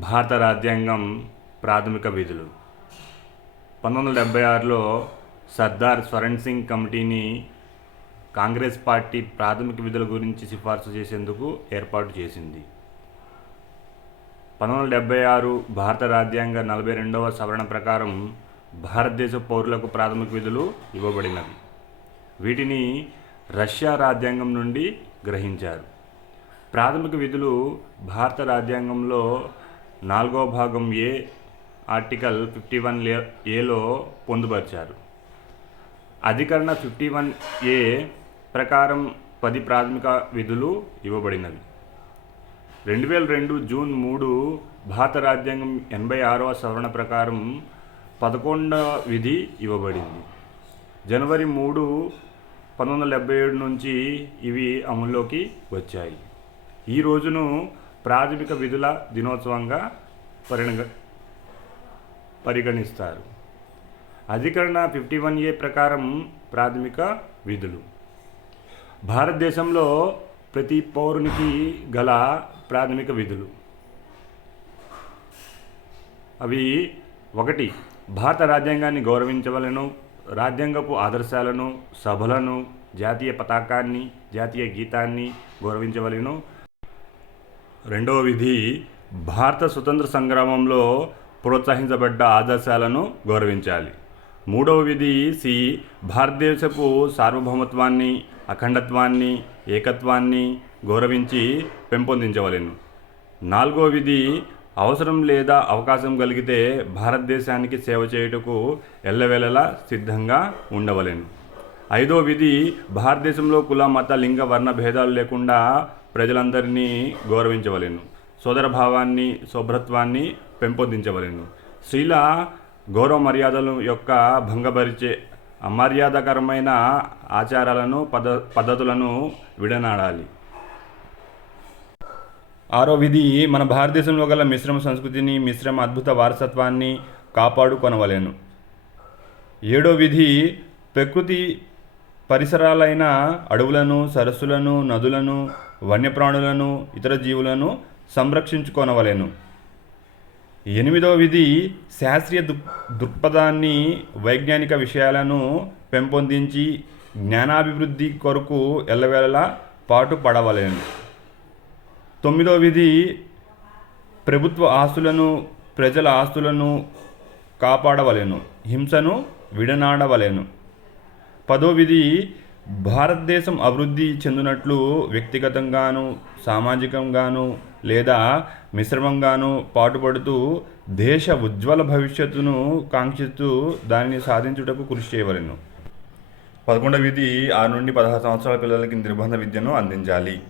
భారత రాజ్యాంగం ప్రాథమిక విధులు. పంతొమ్మిది వందల డెబ్బై ఆరులో సర్దార్ స్వరణ్ సింగ్ కమిటీని కాంగ్రెస్ పార్టీ ప్రాథమిక విధుల గురించి సిఫార్సు చేసేందుకు ఏర్పాటు చేసింది. పంతొమ్మిది వందల డెబ్బై ఆరు భారత రాజ్యాంగ నలభై రెండవ సవరణ ప్రకారం భారతదేశ పౌరులకు ప్రాథమిక విధులు ఇవ్వబడినవి. వీటిని రష్యా రాజ్యాంగం నుండి గ్రహించారు. ప్రాథమిక విధులు భారత రాజ్యాంగంలో నాలుగో భాగం ఏ ఆర్టికల్ ఫిఫ్టీ వన్ ఏలో పొందుపరిచారు. అధికరణ ఫిఫ్టీ వన్ ఏ ప్రకారం పది ప్రాథమిక విధులు ఇవ్వబడినవి. రెండు వేల రెండు జూన్ మూడు భారత రాజ్యాంగం ఎనభై ఆరవ సవరణ ప్రకారం పదకొండవ విధి ఇవ్వబడింది. జనవరి మూడు పంతొమ్మిది వందల డెబ్బై ఏడు నుంచి ఇవి అమల్లోకి వచ్చాయి. ఈ రోజును ప్రాథమిక విధుల దినోత్సవంగా పరిగణ పరిగణిస్తారు. అధికరణ ఫిఫ్టీ వన్ ఏ ప్రకారం ప్రాథమిక విధులు. భారతదేశంలో ప్రతి పౌరునికి గల ప్రాథమిక విధులు. అవి ఒకటి భారత రాజ్యాంగాన్ని గౌరవించవలను రాజ్యాంగపు ఆదర్శాలను సభలను జాతీయ పతాకాన్ని జాతీయ గీతాన్ని గౌరవించవలను రెండవ విధి భారత స్వతంత్ర సంగ్రామంలో ప్రోత్సహించబడ్డ ఆదర్శాలను గౌరవించాలి. మూడవ విధి సి భారతదేశపు సార్వభౌమత్వాన్ని అఖండత్వాన్ని ఏకత్వాన్ని గౌరవించి పెంపొందించవలెను. నాలుగో విధి అవసరం లేదా అవకాశం కలిగితే భారతదేశానికి సేవ చేయుటకు ఎల్లవేళలా సిద్ధంగా ఉండవలెను. ఐదో విధి భారతదేశంలో కుల మత లింగ వర్ణ భేదాలు లేకుండా ప్రజలందరినీ గౌరవించవలెను. సోదర భావాన్ని శుభ్రత్వాన్ని పెంపొందించవలెను. స్త్రీల గౌరవ మర్యాదల యొక్క భంగపరిచే అమర్యాదకరమైన ఆచారాలను పద పద్ధతులను విడనాడాలి. ఆరో విధి మన భారతదేశంలో గల మిశ్రమ సంస్కృతిని మిశ్రమ అద్భుత వారసత్వాన్ని కాపాడుకొనవలెను. ఏడో విధి ప్రకృతి పరిసరాలైన అడవులను సరస్సులను నదులను వన్యప్రాణులను ఇతర జీవులను సంరక్షించుకొనవలెను. ఎనిమిదవ విధి శాస్త్రీయ దృక్ దృక్పథాన్ని వైజ్ఞానిక విషయాలను పెంపొందించి జ్ఞానాభివృద్ధి కొరకు ఎల్లవేళలా పాటుపడవలెను. తొమ్మిదవ విధి ప్రభుత్వ ఆస్తులను ప్రజల ఆస్తులను కాపాడవలెను. హింసను విడనాడవలెను. పదో విధి భారతదేశం అభివృద్ధి చెందినట్లు వ్యక్తిగతంగాను సామాజికంగాను లేదా మిశ్రమంగాను పాటుపడుతూ దేశ ఉజ్వల భవిష్యత్తును కాంక్షిస్తూ దానిని సాధించుటకు కృషి చేయవలను. పదకొండవ విధి ఆరు నుండి పదహారు సంవత్సరాల పిల్లలకి నిర్బంధ విద్యను అందించాలి.